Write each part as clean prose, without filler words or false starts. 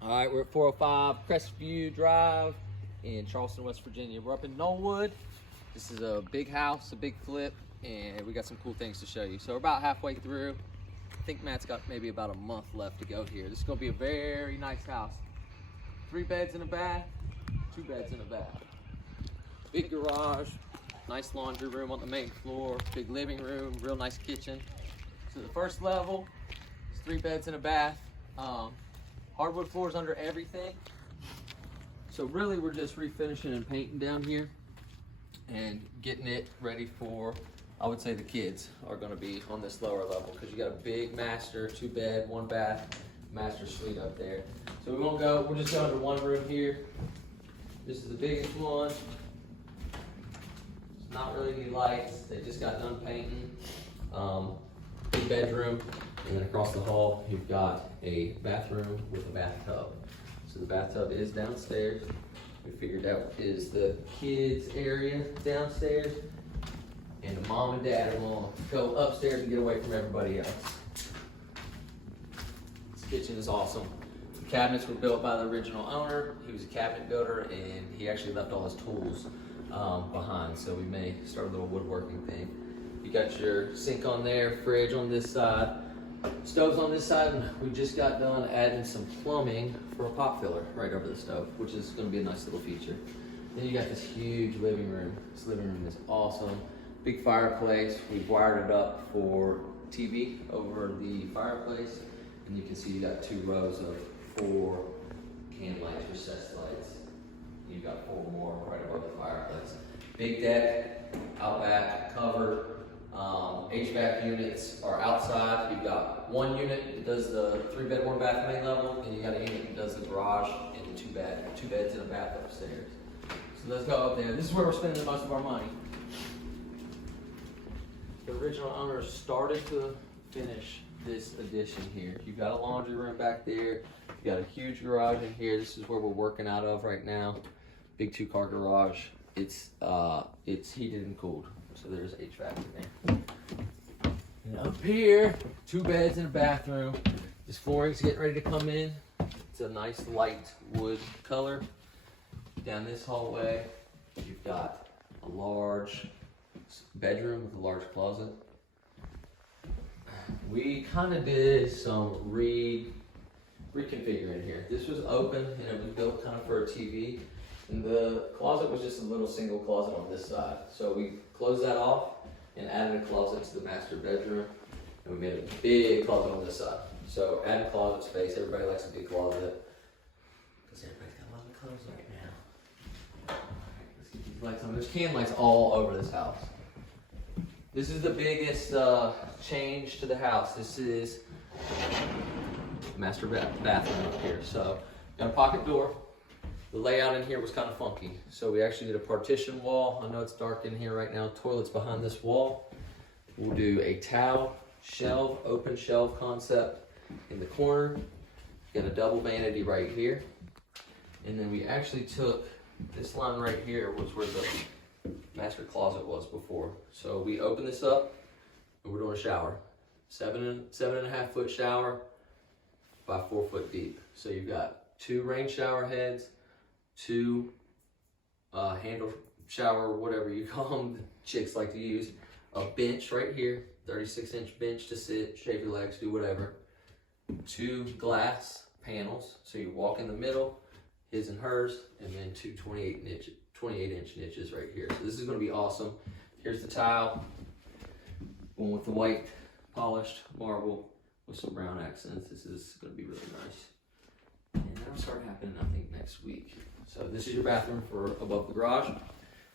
All right, we're at 405 Crestview Drive in Charleston, West Virginia. We're up in Knollwood. This is a big house, a big flip, and we got some cool things to show you. So we're about halfway through. I think Matt's got maybe about a month left to go here. This is gonna be a very nice house. 3 beds and a bath, 2 beds and a bath. Big garage, nice laundry room on the main floor, big living room, real nice kitchen. So the first level is 3 beds and a bath. Hardwood floors under everything. So really we're just refinishing and painting down here and getting it ready for, I would say the kids are gonna be on this lower level because you got a big master, 2 bed, 1 bath, master suite up there. So we won't go, we're just going to one room here. This is the biggest one. It's not really any lights. They just got done painting. Big bedroom. And then across the hall, you've got a bathroom with a bathtub. So the bathtub is downstairs. We figured that is the kids' area downstairs. And the mom and dad are gonna go upstairs and get away from everybody else. This kitchen is awesome. The cabinets were built by the original owner. He was a cabinet builder and he actually left all his tools behind. So we may start a little woodworking thing. You got your sink on there, fridge on this side. Stove's on this side, and we just got done adding some plumbing for a pop filler right over the stove, which is going to be a nice little feature. Then you got this huge living room. This living room is awesome. Big fireplace. We've wired it up for TV over the fireplace, and you can see you got 2 rows of 4 can lights, recessed lights. You've got 4 more right above the fireplace. Big deck, out back, covered. HVAC units are outside. You've got 1 unit that does the 3 bed, 1 bath main level, and you got a unit that does the garage and 2 beds and a bath upstairs. So let's go up there. This is where we're spending most of our money. The original owners started to finish this addition here. You've got a laundry room back there. You've got a huge garage in here. This is where we're working out of right now. Big 2-car garage. It's heated and cooled. So there's HVAC in there. And up here, 2 beds and a bathroom. This flooring's getting ready to come in. It's a nice light wood color. Down this hallway, you've got a large bedroom with a large closet. We kind of did some reconfiguring here. This was open and it was built kind of for a TV. And the closet was just a little single closet on this side. So we closed that off and added a closet to the master bedroom. And we made a big closet on this side. So added closet space. Everybody likes a big closet. Because everybody's got a lot of clothes right now. All right, let's get these lights on. There's can lights all over this house. This is the biggest change to the house. This is master bathroom up here. So got a pocket door. The layout in here was kind of funky. So we actually did a partition wall. I know it's dark in here right now. Toilet's behind this wall. We'll do a towel shelf, open shelf concept in the corner. Got a double vanity right here. And then we actually took this line right here was where the master closet was before. So we opened this up and we're doing a shower. 7.5 foot shower by 4 foot deep. So you've got 2 rain shower heads, 2 handle shower, whatever you call them, the chicks like to use. A bench right here, 36-inch bench to sit, shave your legs, do whatever. 2 glass panels, so you walk in the middle, his and hers, and then 2 28-inch niches right here. So this is gonna be awesome. Here's the tile, one with the white polished marble with some brown accents. This is gonna be really nice. And that'll start happening, I think, next week. So this is your bathroom for above the garage. And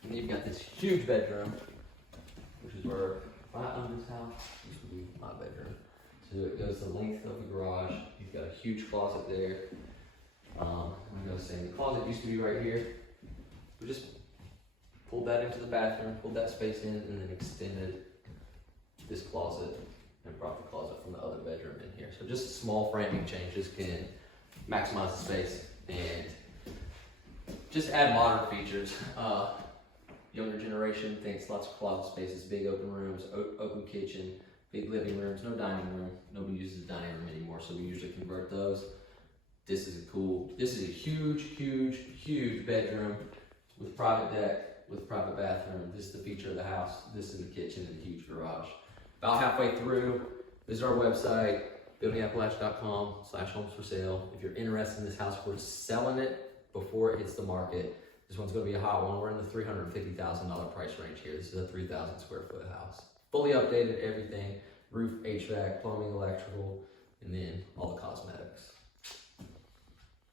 then you've got this huge bedroom, which is where my owner's house used to be my bedroom. So it goes the length of the garage. You've got a huge closet there. Like I was saying, the closet used to be right here. We just pulled that into the bathroom, pulled that space in, and then extended this closet and brought the closet from the other bedroom in here. So just small framing changes can maximize the space and just add modern features. Younger generation thinks lots of closet spaces, big open rooms, open kitchen, big living rooms, no dining room. Nobody uses the dining room anymore, so we usually convert those. This is a huge bedroom with private deck, with private bathroom. This is the feature of the house. This is the kitchen and a huge garage. About halfway through, visit our website, buildingappalachia.com/homes for sale. If you're interested in this house, we're selling it before it hits the market. This one's gonna be a hot one. We're in the $350,000 price range here. This is a 3,000 square foot house. Fully updated, everything, roof, HVAC, plumbing, electrical, and then all the cosmetics.